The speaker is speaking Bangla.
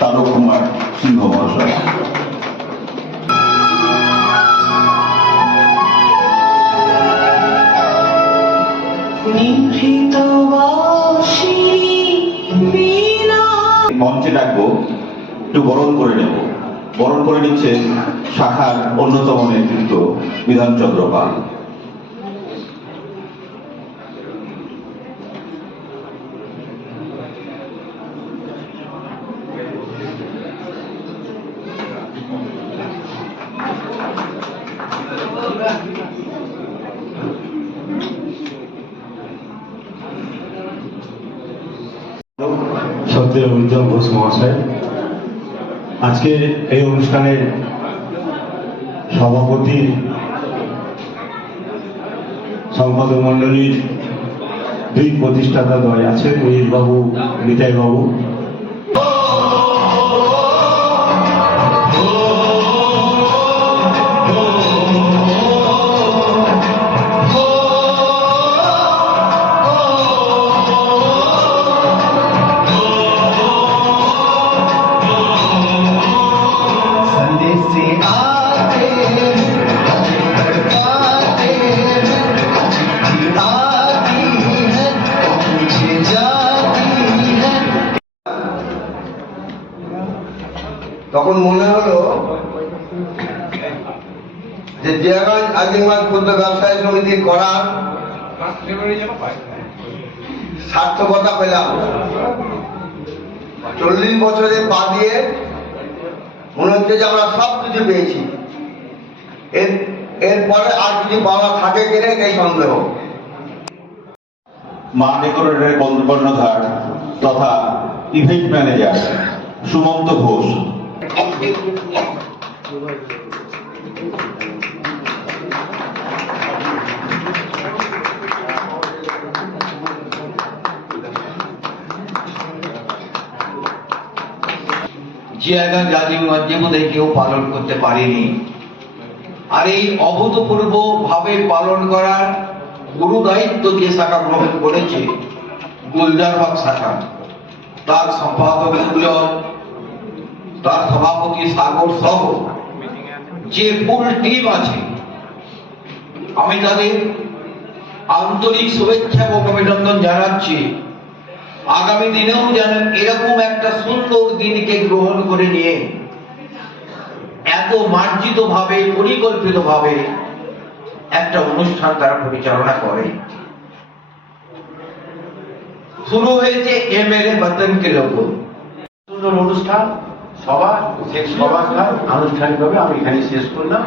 তারক কুমার সিংহ মহাশয় মঞ্চে ডাকবো একটু বরণ করে নেব। বরণ করে নিচ্ছে শাখার অন্যতম নেতৃত্ব বিধানচন্দ্র পাল। আজকে এই অনুষ্ঠানের সভাপতি সম্পাদক মন্ডলীর দুই প্রতিষ্ঠাতা দয় আছেন বাবু নিতাই তখন মনে হলো যে জিয়াগঞ্জ আজিমাদ ক্ষুদ্র ব্যবসায়ী সমিতি করার সার্থকতা পেলাম। চল্লিশ বছরে পা দিয়ে মনে হচ্ছে যে আমরা সব কিছু পেয়েছি। এর, এরপরে আর কিছু পাওয়া থাকে কিনা এটাই সন্দেহ। মা ডেকোরেটরের কর্ণধার তথা ইভেন্ট ম্যানেজার সুমন্ত ঘোষ। জাজিম মধ্যে বোধহয় কেউ পালন করতে পারেনি। আর এই অভূতপূর্ব ভাবে পালন করার গুরু দায়িত্ব যে শাখা গ্রহণ করেছে? গুলজার হক শাখা। তার সম্পাদক উজ্জ্বল তার সভাপতি সাগর সহ যে ফুল টিম আছে, আমি তাদের আন্তরিক শুভেচ্ছা এবং অভিনন্দন জানাচ্ছি। আগামী দিনেও যেন এরকম একটা সুন্দর দিনকে গ্রহণ করে নিয়ে এত মার্জিত ভাবে পরিকল্পিত ভাবে একটা অনুষ্ঠান তারা পরিচালনা করে। শুরু হয়েছে এমএলএ বতনকে লোক। সুন্দর অনুষ্ঠান সভা সেই সভাটা আনুষ্ঠানিকভাবে আমি এখানে শেষ করলাম।